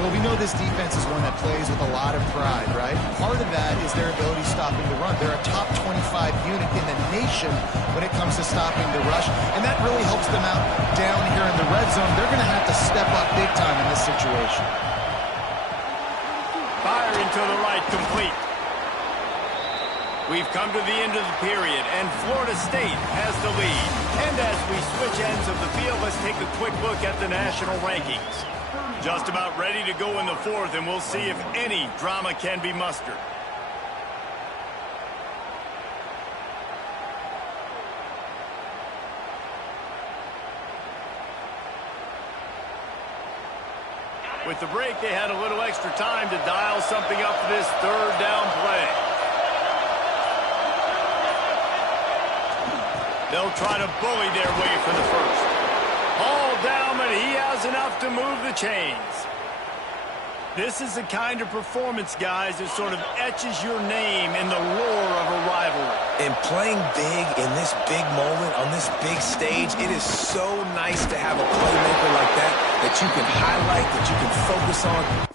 Well, we know this defense is one that plays with a lot of pride, right? Part of that is their ability stopping the run. They're a top 25 unit in the nation when it comes to stopping the rush, and that really helps them out down here in the red zone. They're going to have to step up big time in this situation. Firing to the right, complete. We've come to the end of the period, and Florida State has the lead. And as we switch ends of the field, let's take a quick look at the national rankings. Just about ready to go in the 4th, and we'll see if any drama can be mustered. With the break, they had a little extra time to dial something up for this 3rd down play. They'll try to bully their way for the 1st. Ball down, but he has enough to move the chains. This is the kind of performance, guys, that sort of etches your name in the lore of a rivalry. And playing big in this big moment, on this big stage, it is so nice to have a playmaker like that you can highlight, that you can focus on.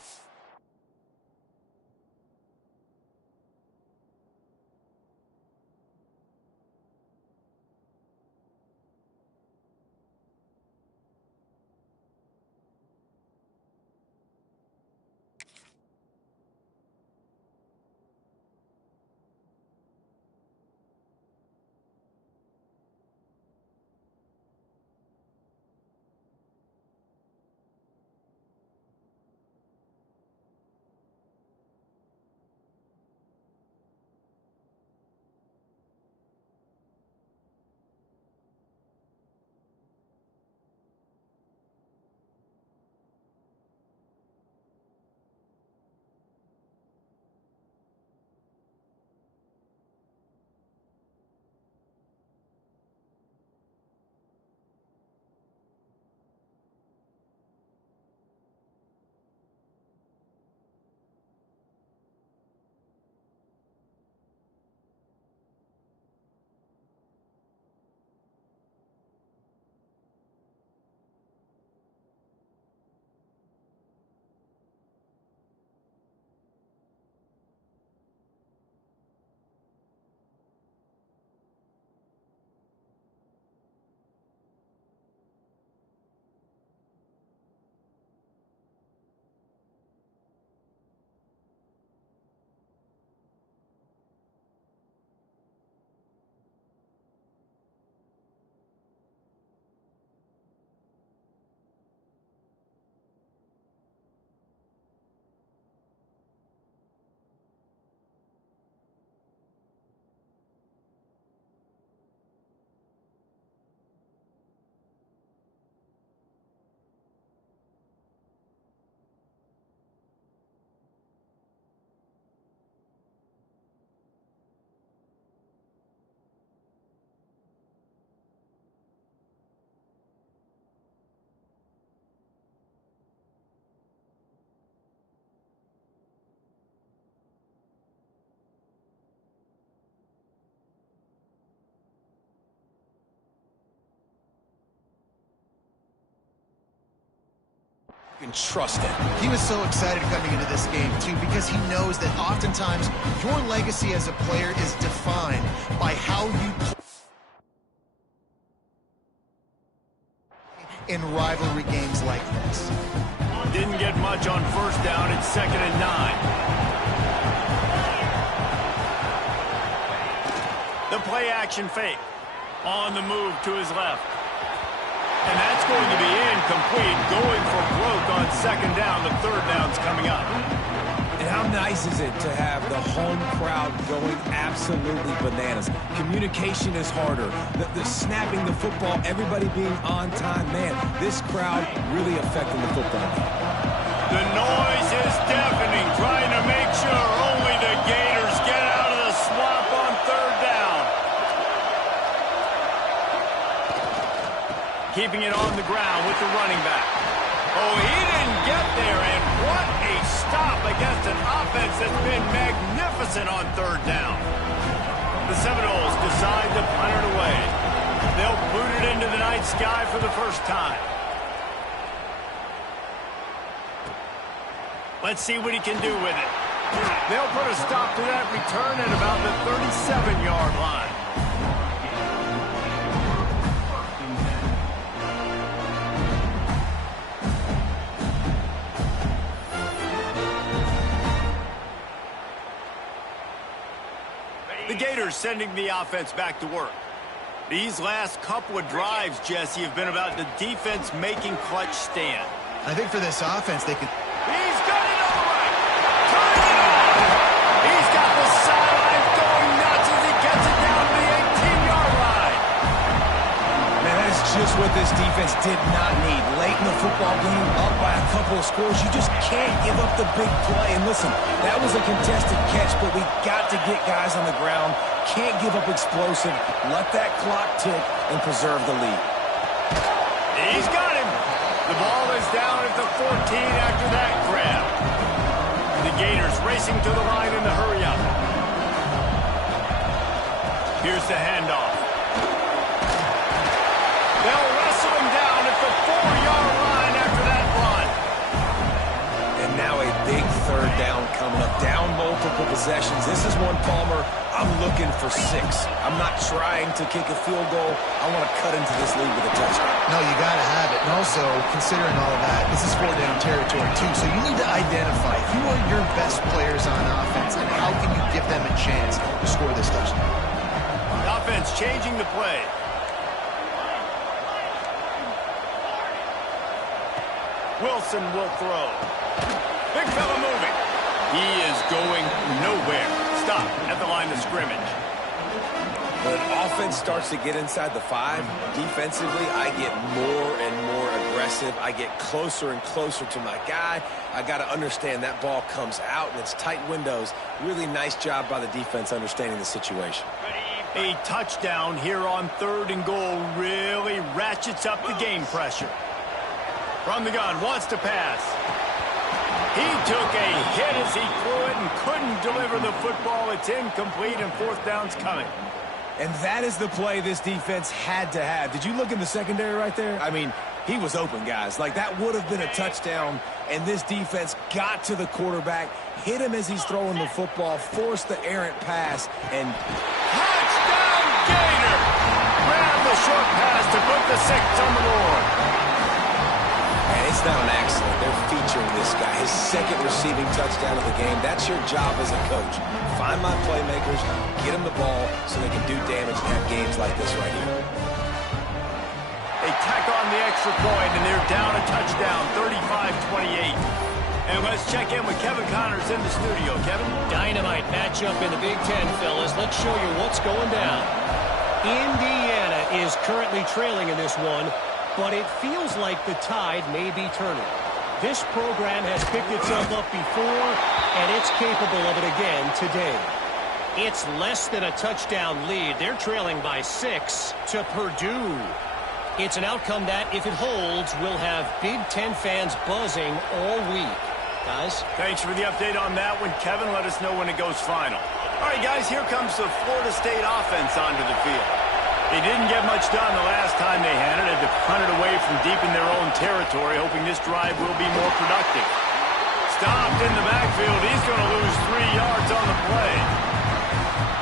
And trust it. He was so excited coming into this game, too, because he knows that oftentimes your legacy as a player is defined by how you play in rivalry games like this. Didn't get much on first down. It's 2nd and 9. The play action fake. On the move to his left. And that's going to be incomplete. Going for broke on 2nd down. The 3rd down's coming up. And how nice is it to have the home crowd going absolutely bananas? Communication is harder. The snapping the football, everybody being on time. Man, this crowd really affecting the football game. The noise is deafening, trying to make sure only the Gators get out of the swamp on 3rd down. Keeping it on the ground with the running back. Oh, he didn't get there, and what a stop against an offense that's been magnificent on 3rd down. The Seminoles decide to punt it away. They'll boot it into the night sky for the first time. Let's see what he can do with it. They'll put a stop to that return at about the 37-yard line. The Gators sending the offense back to work. These last couple of drives, Jesse, have been about the defense making clutch stand. I think for this offense, they can... He's got it all right. Turn it on. He's got the sideline going nuts as he gets it down to the 18-yard line. Man, that is just what this defense did not need. Late in the football game, up by a couple of scores, you just can't give up the big play. And listen, that was a contested catch, but we got to get guys on the ground. Can't give up explosive. Let that clock tick and preserve the lead. He's got him. The ball is down at the 14 after that grab. The Gators racing to the line in the hurry-up. Here's the handoff. They'll wrestle him down at the 4-yard line after that run. And now a big 3rd down coming up. Down multiple possessions. This is one, Palmer, I'm looking for 6. I'm not trying to kick a field goal. I want to cut into this lead with a touchdown. No, you got to have it. And also, considering all of that, this is 4-down territory, too. So you need to identify who are your best players on offense and how can you give them a chance to score this touchdown. The offense changing the play. Wilson will throw. Big fella moving. He is going nowhere. Stop at the line of scrimmage. When offense starts to get inside the 5, defensively, I get more and more aggressive. I get closer and closer to my guy. I got to understand that ball comes out and it's tight windows. Really nice job by the defense understanding the situation. A touchdown here on 3rd and goal really ratchets up the game pressure. From the gun, wants to pass. He took a hit as he threw it and couldn't deliver the football. It's incomplete and 4th down's coming. And that is the play this defense had to have. Did you look in the secondary right there? I mean, he was open, guys. Like, that would have been a touchdown, and this defense got to the quarterback, hit him as he's throwing the football, forced the errant pass, and... Touchdown, Gator! Grab the short pass to put the 6 on the board. And it's not an accident. They're featuring this guy. His 2nd receiving touchdown of the game. That's your job as a coach. Find my playmakers, get them the ball so they can do damage and have games like this right here. They tack on the extra point, and they're down a touchdown, 35-28. And let's check in with Kevin Connors in the studio. Kevin? Dynamite matchup in the Big Ten, fellas. Let's show you what's going down. Indiana is currently trailing in this one, but it feels like the tide may be turning. This program has picked itself up before, and it's capable of it again today. It's less than a touchdown lead. They're trailing by 6 to Purdue. It's an outcome that, if it holds, will have Big Ten fans buzzing all week. Guys? Thanks for the update on that one, Kevin. Let us know when it goes final. All right, guys, here comes the Florida State offense onto the field. They didn't get much done the last time they had it. A punted away from deep in their own territory, hoping this drive will be more productive. Stopped in the backfield. He's going to lose 3 yards on the play.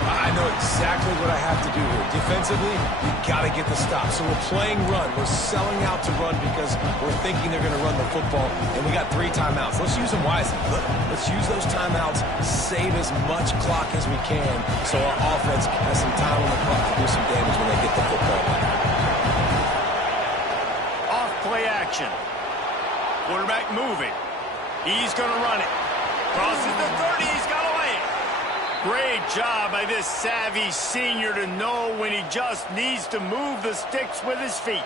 I know exactly what I have to do here. Defensively, we've got to get the stop. So we're playing run. We're selling out to run because we're thinking they're going to run the football, and we got 3 timeouts. Let's use them wisely. Let's use those timeouts, save as much clock as we can so our offense has some time on the clock to do some damage when they get the football back. Off play action. Quarterback moving. He's going to run it. Crosses the 30. He's got away. Great job by this savvy senior to know when he just needs to move the sticks with his feet.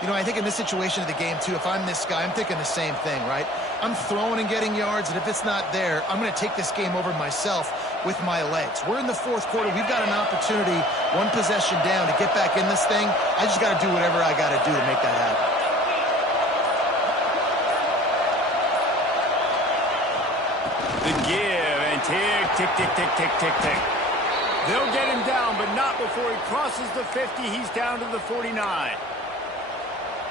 You know, I think in this situation of the game, too, if I'm this guy, I'm thinking the same thing, right? I'm throwing and getting yards, and if it's not there, I'm going to take this game over myself with my legs. We're in the 4th quarter. We've got an opportunity, 1 possession down, to get back in this thing. I just got to do whatever I got to do to make that happen. The give and tick, tick, tick, tick, tick, tick, tick. They'll get him down, but not before he crosses the 50. He's down to the 49.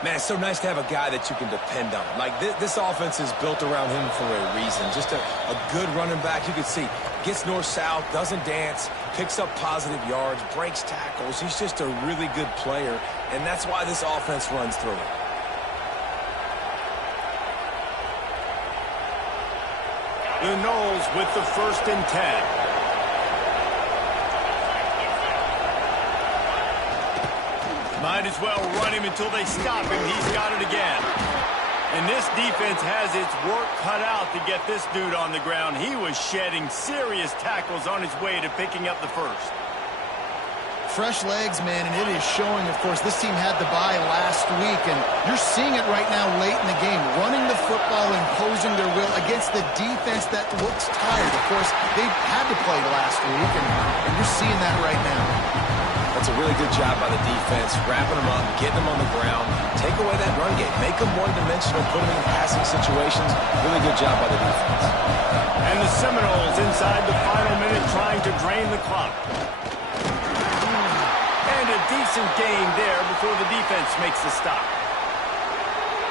Man, it's so nice to have a guy that you can depend on. Like, this offense is built around him for a reason. Just a good running back. You can see, gets north-south, doesn't dance, picks up positive yards, breaks tackles. He's just a really good player, and that's why this offense runs through it. The Noles with the 1st and 10. Might as well run him until they stop him. He's got it again. And this defense has its work cut out to get this dude on the ground. He was shedding serious tackles on his way to picking up the 1st. Fresh legs, man, and it is showing, of course. This team had the bye last week, and you're seeing it right now late in the game. Running the football, imposing their will against the defense that looks tired. Of course, they had to play last week, and you're seeing that right now. That's a really good job by the defense, wrapping them up, getting them on the ground, take away that run game, make them one-dimensional, put them in passing situations. Really good job by the defense. And the Seminoles inside the final minute trying to drain the clock. And a decent gain there before the defense makes the stop.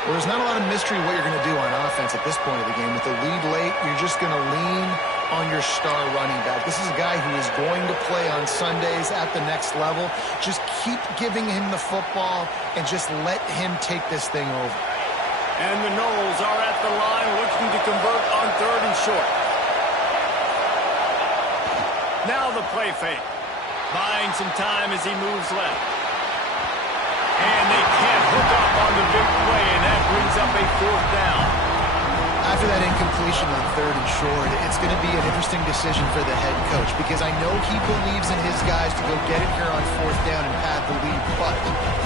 Well, there's not a lot of mystery what you're going to do on offense at this point of the game. With the lead late, you're just going to lean on your star running back. This is a guy who is going to play on Sundays at the next level. Just keep giving him the football and just let him take this thing over. And the Noles are at the line looking to convert on 3rd and short. Now the play fake. Buying some time as he moves left. And they can't hook up on the big play, and that brings up a 4th down. After that incompletion on 3rd and short, it's going to be an interesting decision for the head coach because I know he believes in his guys to go get it here on 4th down and pad the lead. But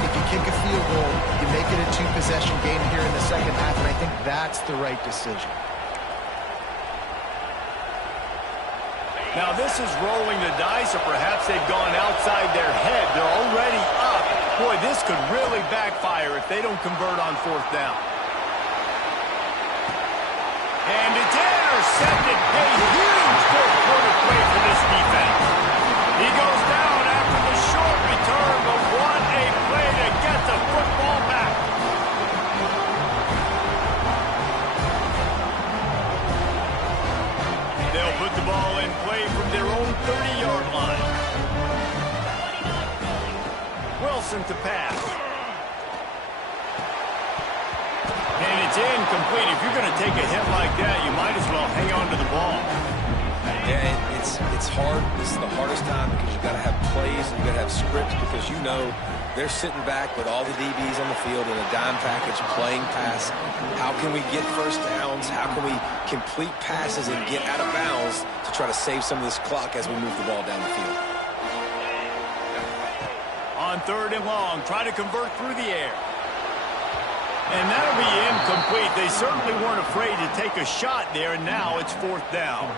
if you kick a field goal, you make it a 2-possession game here in the 2nd half, and I think that's the right decision. Now this is rolling the dice, or perhaps they've gone outside their head. They're already up. Boy, this could really backfire if they don't convert on 4th down. And it's intercepted. A huge 4th quarter play for this defense. He goes down after the short return, but what a play to get the football back. They'll put the ball in play from their own 30-yard line. Wilson to pass. And it's incomplete. If you're going to take a hit like that, you might as well hang on to the ball. Yeah, it's hard. This is the hardest time because you've got to have plays and you've got to have scripts because you know they're sitting back with all the DBs on the field in a dime package playing pass. How can we get 1st downs? How can we complete passes and get out of bounds to try to save some of this clock as we move the ball down the field? On 3rd and long, try to convert through the air. And that'll be incomplete. They certainly weren't afraid to take a shot there, and now it's 4th down.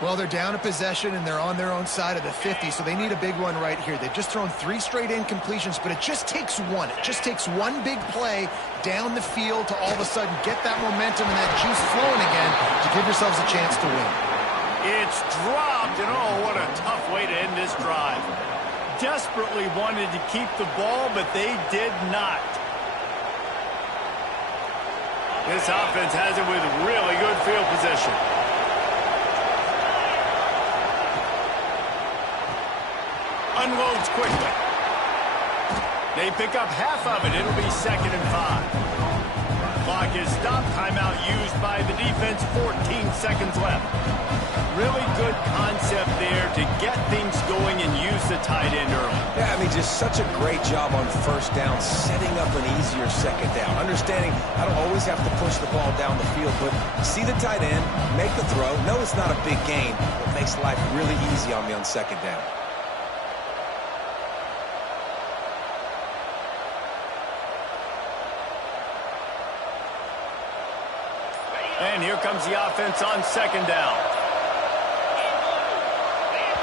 Well, they're down a possession, and they're on their own side of the 50, so they need a big one right here. They've just thrown 3 straight incompletions, but it just takes one. It just takes one big play down the field to all of a sudden get that momentum and that juice flowing again to give yourselves a chance to win. It's dropped, and oh, what a tough way to end this drive. Desperately wanted to keep the ball, but they did not. This offense has it with really good field position. Unloads quickly. They pick up half of it. It'll be 2nd and 5. Clock is stopped. Timeout used by the defense. 14 seconds left. Really good concept there to get things going and use the tight end early. Yeah, I mean, just such a great job on first down, setting up an easier second down. Understanding I don't always have to push the ball down the field, but see the tight end, make the throw. No, it's not a big gain, but makes life really easy on me on second down. And here comes the offense on 2nd down.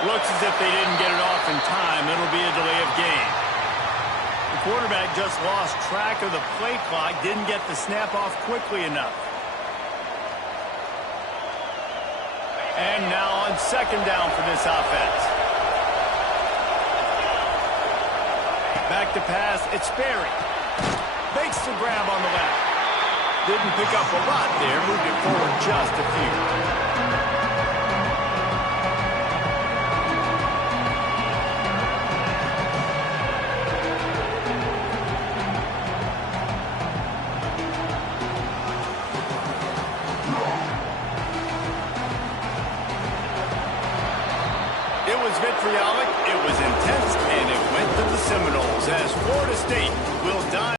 Looks as if they didn't get it off in time. It'll be a delay of game. The quarterback just lost track of the play clock, didn't get the snap off quickly enough. And now on 2nd down for this offense. Back to pass, it's Sperry. Makes the grab on the left. Didn't pick up a lot there, moved it forward just a few. It was vitriolic, it was intense, and it went to the Seminoles as Florida State will dive